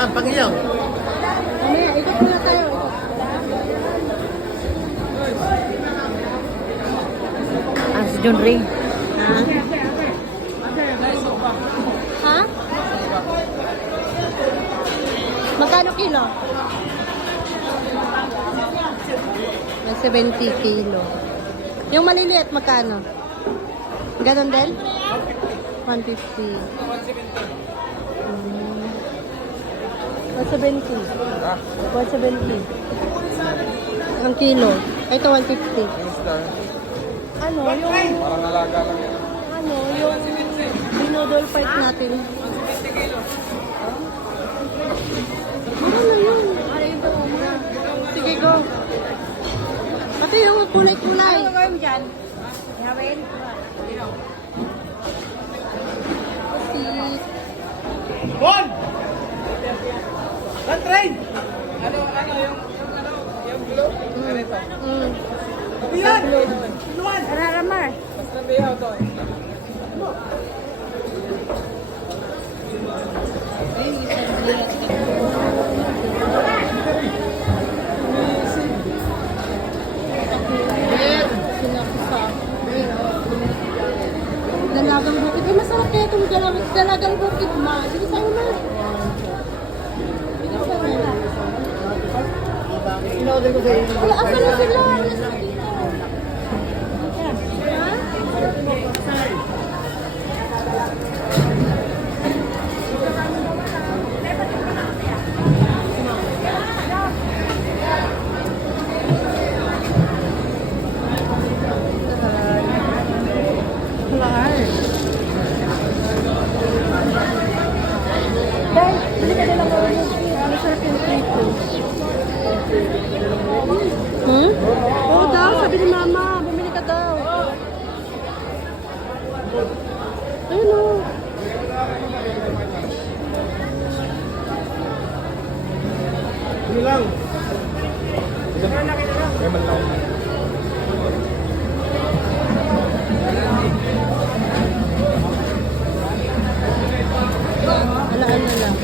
Pangiyang. Mamaya, ikot muna tayo. Si John Ray. Ha? Ha? Magkano kilo? 70 kilo. Yung maliliit, magkano? Ganon din? 150. 170. 170. Ang kilo. Ito 150. Ano, yung... Parang alaga lang yan. Ano, yung binodol fight natin. Mura na yun. Sige, go. Pati yung kulay-kulay. Ano gawin dyan? Gawin? Bon! Train! Yung blue? Ganito. Yan! Inuan! Raramar. Basta biyaw to eh. Dalagang bukid. Eh, masarap kaya itong dalagang bukid, ma. Sige, sa'yo na. Inorder ko sa inyo. Wala, asa na sila? Dahil, bili ka nilang ano sarap yung trito. Oo daw, sabi ni mama, bumili ka daw. Ayun o. Ano lang? Yaman lang. Alaan na lang.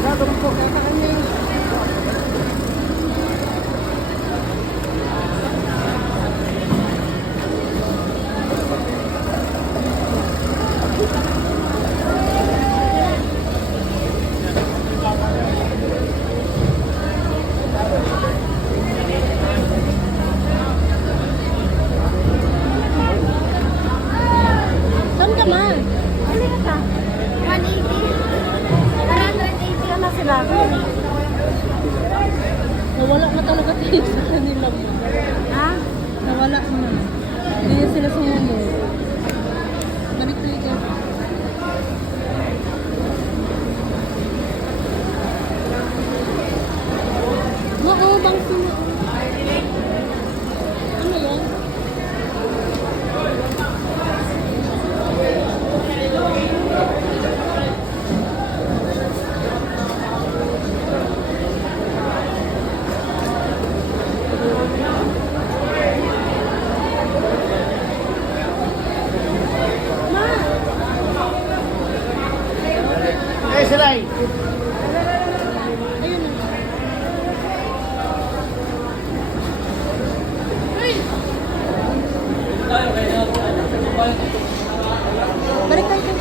Gagawin po, kakainin. Saan ka man? Ano ka? 180 ka na sila. Nawala na talaga tayo sa kanila mo. Ha? Nawala na. Hindi na sila sumunod. Balik tayo dyan. Oo, bang sunod. Ano yun? Eh, silay! Ayun na. Balik tayo dyan.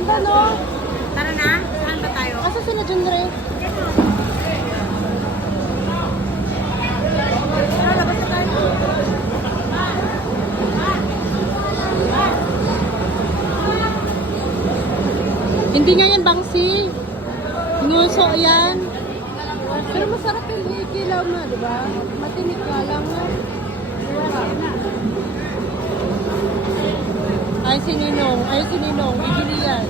Anda no? Tara na? Saan ba tayo? Asa sila dyan, Dre? Tara, labas na tayo. Hindi nga yan bangsi. Inuso yan. Pero masarap yung ikilaw na, di ba? Matinik ka lang na. Ay, si Ninong. Ay, si Ninong. Ibili yan.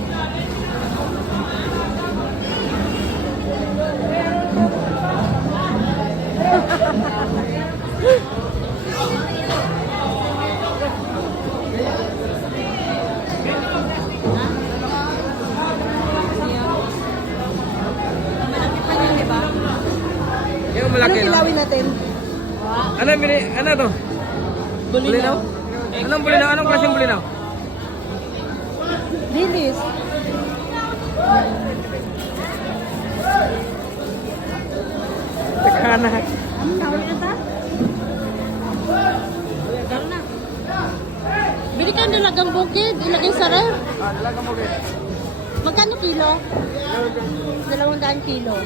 Anong malaki, Anong no? kilawin natin? Ano to? Bulinaw? Anong bulinaw? Anong klaseng bulinaw? Dilis. Tekana. Tawag ka ta? Bili ka ng dalagang bukid, ilagay sa ref. Dalaga mo kayo. Magkano kilo? 200 kilo.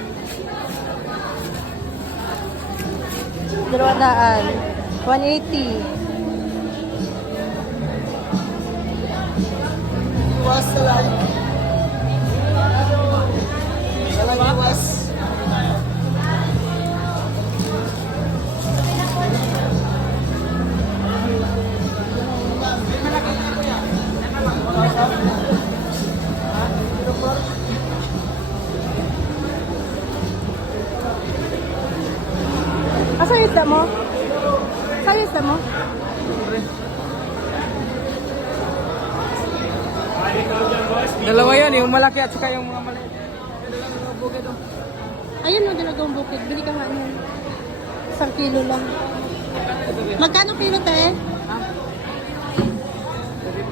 200. 180. Iwas na lang. Walang iwas. Asa yung isda mo? Saan yung isda mo? Dalawa yan, yung malaki at saka yung mga maliit. Ayun mo, dalagang bukid. Bili ka nga niyan. 1 kilo lang. Magkano kilo, te?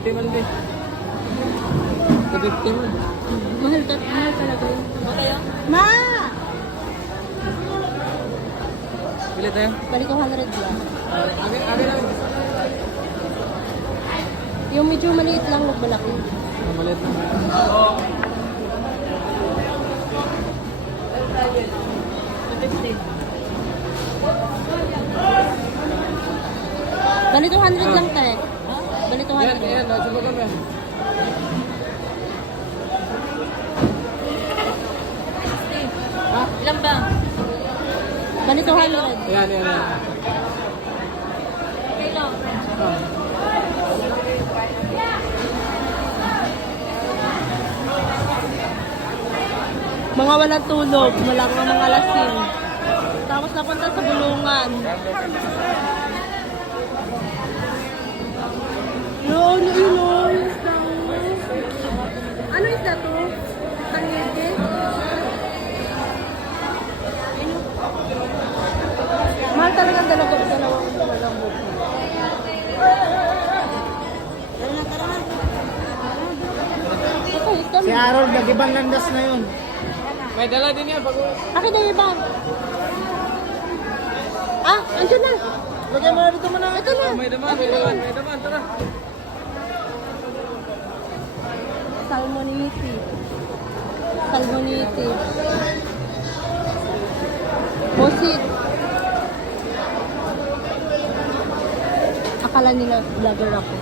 50 man din. 50 man. Mahal talaga yun. Ma! Bili tayo. Balik ko 100 lang. Abi lang. Yung medyo maliit lang, huwag malaki. Maliit lang. Bali 200 lang, te. Bali 200. Yan, subukan mo. Ilan ba? Bali 200. Yan. Kilo. Mga walang tulog, walang mga lasing. Tapos napunta sa bulungan. Yun. Ano isda to? Tangete? Mahal talaga ang dalawang buko. Si Harold, nag-ibang landas na yun. May dala din yan pag Akin na yung iba. Ah, andyan na. Lagyan mo na dito mo na. Ito na. may daman, tara. Salmoniti. Bosit. Akala nila vlogger ako.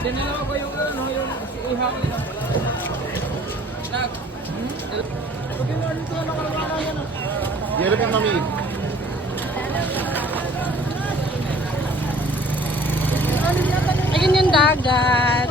Dinalawa ko yung ihang. Yellow pin, mami. Ayun yung dagat.